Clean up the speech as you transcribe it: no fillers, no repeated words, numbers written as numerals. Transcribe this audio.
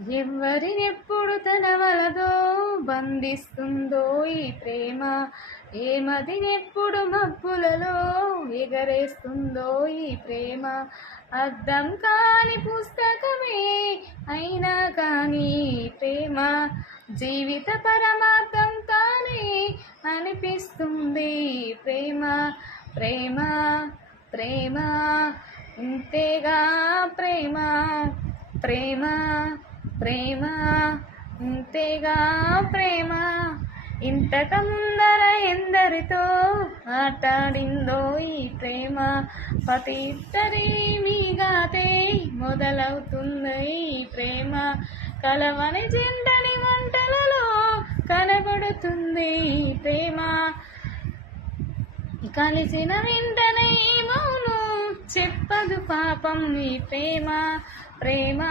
ఎవ్వరినెప్పుడు తన వలదో బంధిస్తుందో ఈ ప్రేమ, ఏమదినెప్పుడు మబ్బులలో ఎగరేస్తుందో ఈ ప్రేమ. అర్థం కాని పుస్తకమే అయినా కానీ ప్రేమ జీవిత పరమార్థం తానే అనిపిస్తుంది ప్రేమ. ప్రేమ ప్రేమ ఇంతేగా ప్రేమ, ప్రేమ ప్రేమ ఇంతేగా ప్రేమ. ఇంతక ముందర ఎందరితో ఆటాడిందో ఈ ప్రేమ, ప్రతి మీగాతే మొదలవుతుంది ఈ ప్రేమ. కలవని జంటని వంటలలో కనబడుతుంది ఈ ప్రేమ, కలిసిన వెంటనే మౌను చెప్పదు పాపం ఈ ప్రేమ. ప్రేమ